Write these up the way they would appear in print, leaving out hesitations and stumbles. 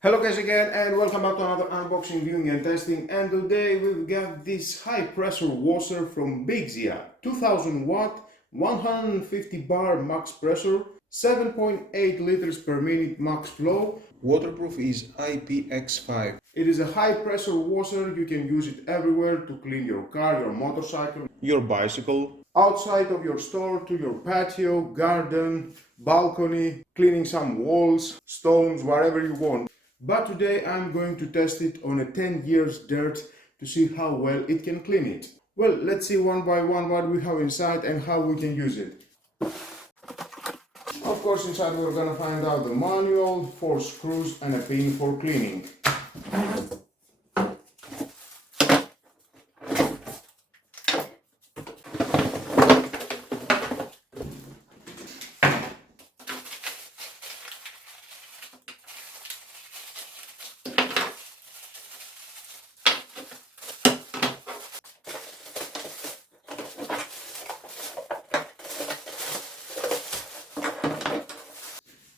Hello guys again, and welcome back to another unboxing, viewing and testing. And today we've got this high pressure washer from Bigzzia 2000W, 150 bar max pressure, 7.8 liters per minute max flow. Waterproof is IPX5. It is a high pressure washer. You can use it everywhere to clean your car, your motorcycle, your bicycle, outside of your store, to your patio, garden, balcony, cleaning some walls, stones, whatever you want. But today I'm going to test it on a 10 years dirt to see how well it can clean it. Well, let's see one by one what we have inside and how we can use it. Of course, inside we're gonna find out the manual, 4 screws and a pin for cleaning.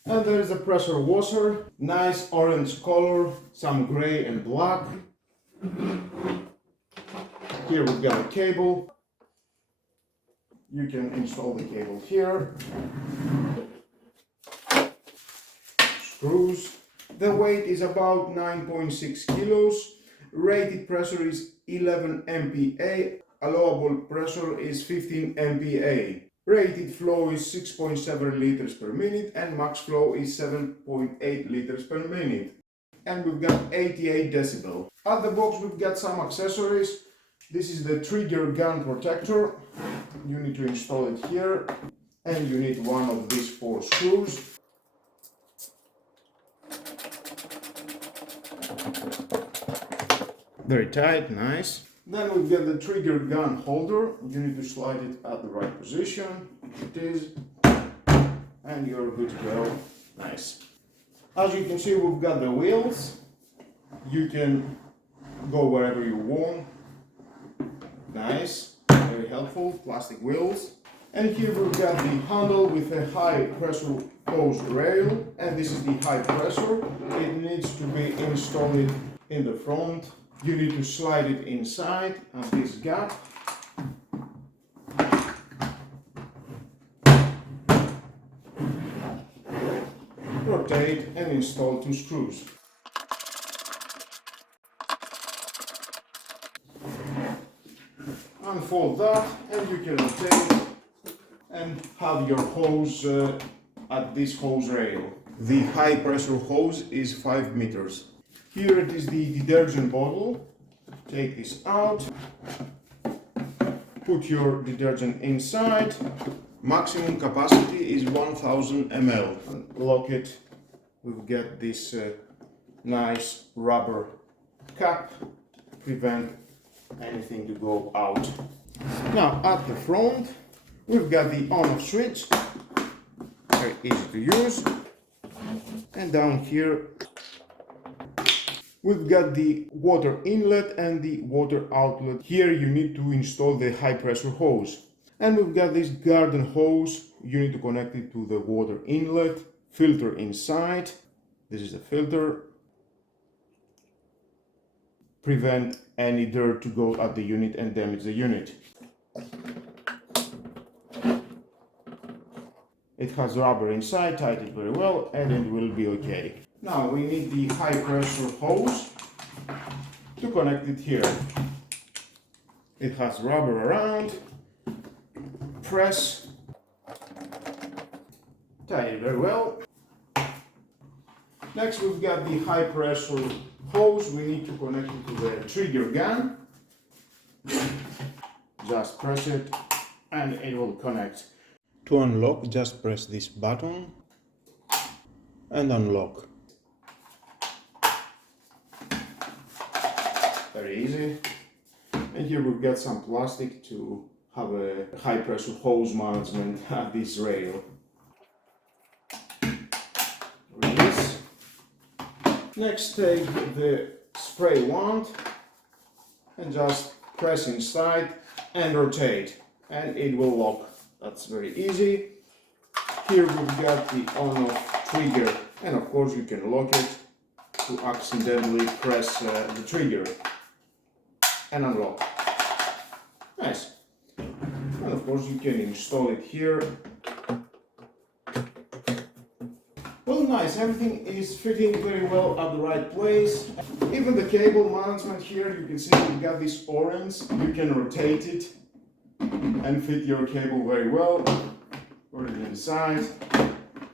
And there is a pressure washer, nice orange color, some gray and black. Here we've got a cable. You can install the cable here. Screws. The weight is about 9.6 kilos. Rated pressure is 11 MPa. Allowable pressure is 15 MPa. Rated flow is 6.7 liters per minute and max flow is 7.8 liters per minute. And we've got 88 decibel. At the box we've got some accessories. This is the trigger gun protector. You need to install it here. And you need one of these 4 screws. Very tight, nice. Then we've got the trigger gun holder. You need to slide it at the right position. It is. And you're good to go. Nice. As you can see, we've got the wheels. You can go wherever you want. Nice. Very helpful. Plastic wheels. And here we've got the handle with a high pressure hose rail. And this is the high pressure. It needs to be installed in the front. You need to slide it inside at this gap. Rotate and install 2 screws. Unfold that and you can rotate and have your hose at this hose rail. The high pressure hose is 5 meters. Here it is the detergent bottle. Take this out. Put your detergent inside. Maximum capacity is 1000 ml. Lock it. We'll get this nice rubber cap. Prevent anything to go out. Now at the front we've got the on-off switch. Very easy to use. And down here we've got the water inlet and the water outlet. Here you need to install the high pressure hose. And we've got this garden hose. You need to connect it to the water inlet. Filter inside. This is the filter. Prevent any dirt to go at the unit and damage the unit. It has rubber inside, tight it very well and it will be okay. Now we need the high pressure hose to connect it here. It has rubber around. Press. Tie it very well. Next we've got the high pressure hose. We need to connect it to the trigger gun. Just press it and it will connect. To unlock, just press this button and unlock. Very easy. And here we've got some plastic to have a high pressure hose management at this rail. Release. Next take the spray wand and just press inside and rotate and it will lock. That's very easy. Here we've got the on-off trigger and of course you can lock it to accidentally press the trigger and unlock. Nice. And of course you can install it here. Well, nice, everything is fitting very well at the right place. Even the cable management here, you can see you've got this orange. You can rotate it and fit your cable very well. Put it inside,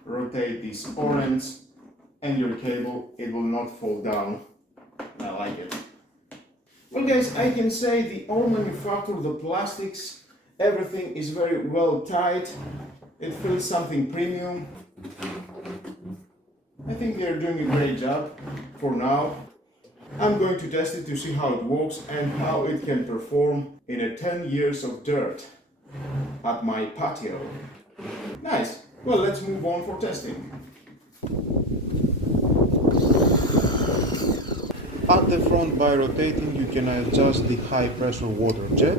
rotate this orange, and your cable, it will not fall down. I like it. Well guys, I can say the all manufactured, the plastics, everything is very well tight. It feels something premium. I think they're doing a great job for now. I'm going to test it to see how it works and how it can perform in a 10 years of dirt at my patio. Nice. Well, let's move on for testing. At the front, by rotating, you can adjust the high pressure water jet.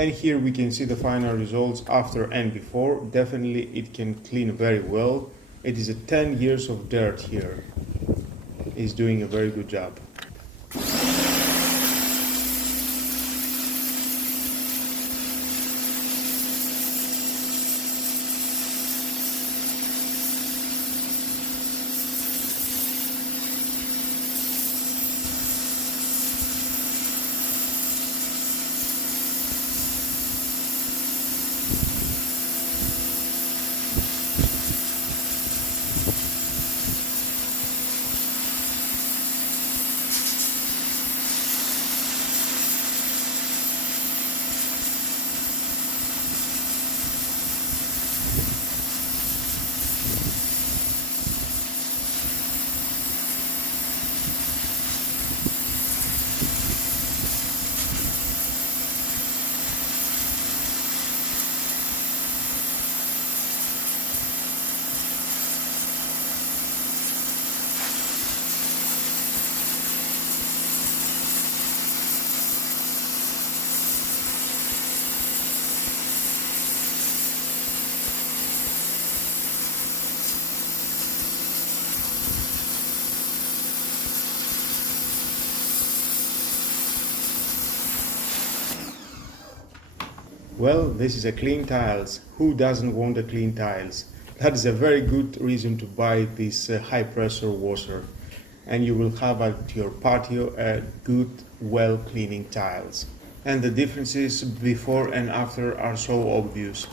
And here we can see the final results after and before. Definitely it can clean very well. It is a 10 years of dirt here. It's doing a very good job. Well, this is a clean tiles. Who doesn't want a clean tiles? That is a very good reason to buy this high pressure washer, and you will have at your patio a good, well cleaning tiles. And the differences before and after are so obvious.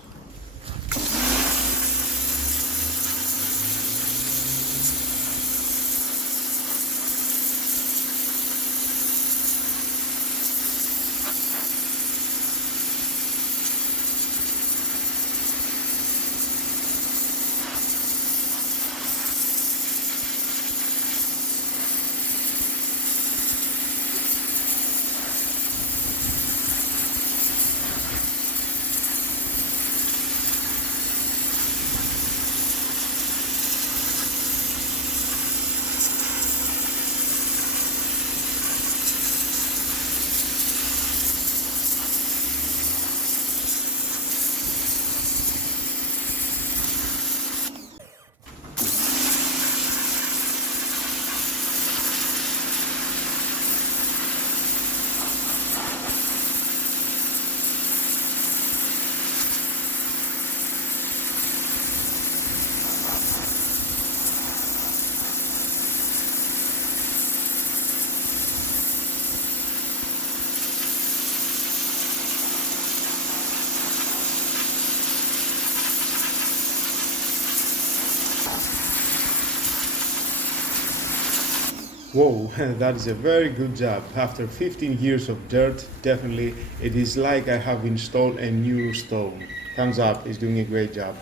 Whoa, that is a very good job. After 15 years of dirt, definitely it is like I have installed a new stone. Thumbs up, it's doing a great job.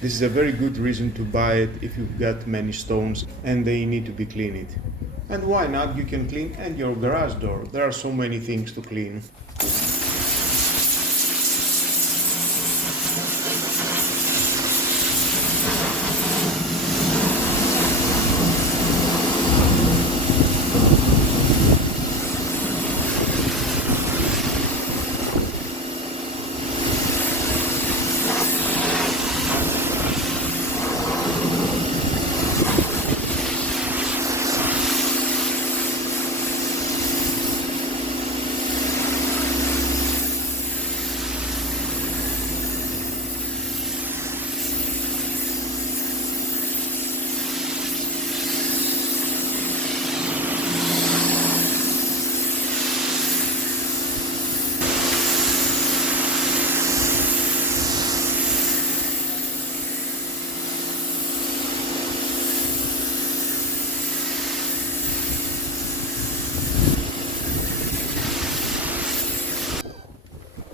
This is a very good reason to buy it if you've got many stones and they need to be cleaned. And why not? You can clean and your garage door. There are so many things to clean.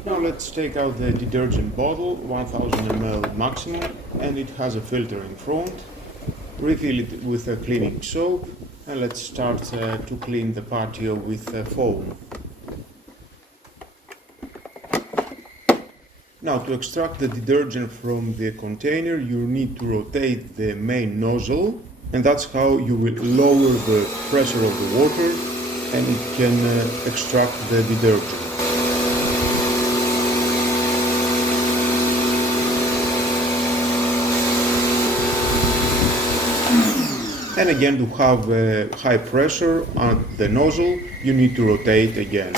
Now let's take out the detergent bottle, 1000 ml maximum, and it has a filter in front. Refill it with a cleaning soap, and let's start to clean the patio with foam. Now to extract the detergent from the container, you need to rotate the main nozzle, and that's how you will lower the pressure of the water and it can extract the detergent. And again, to have high pressure on the nozzle, you need to rotate again.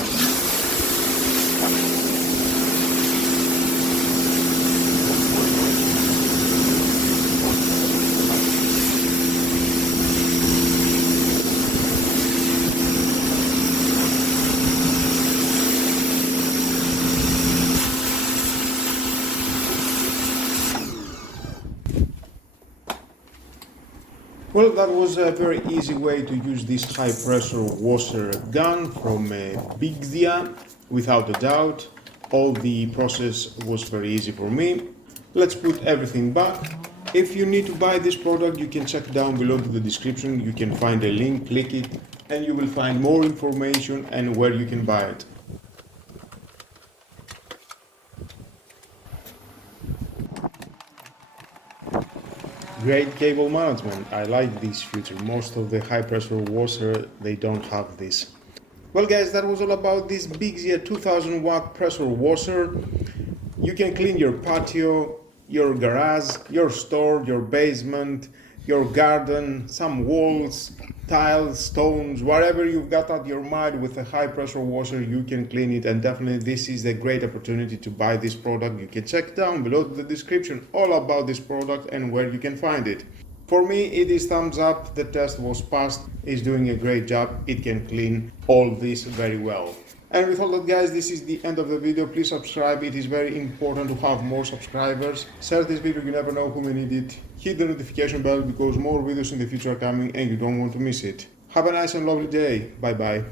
Well, that was a very easy way to use this high pressure washer gun from Bigzzia, without a doubt. All the process was very easy for me. Let's put everything back. If you need to buy this product, you can check down below to the description. You can find a link, click it, and you will find more information and where you can buy it. Great cable management. I like this feature. Most of the high pressure washer, they don't have this. Well guys, that was all about this Bigzzia 2000 watt pressure washer. You can clean your patio, your garage, your store, your basement, your garden, some walls, tiles, stones, whatever you've got at your mind with a high pressure washer, you can clean it. And definitely this is a great opportunity to buy this product. You can check down below the description all about this product and where you can find it. For me, it is thumbs up. The test was passed. It's doing a great job. It can clean all this very well. And with all that guys, this is the end of the video. Please subscribe. It is very important to have more subscribers. Share this video, you never know who may need it. Hit the notification bell because more videos in the future are coming and you don't want to miss it. Have a nice and lovely day. Bye bye.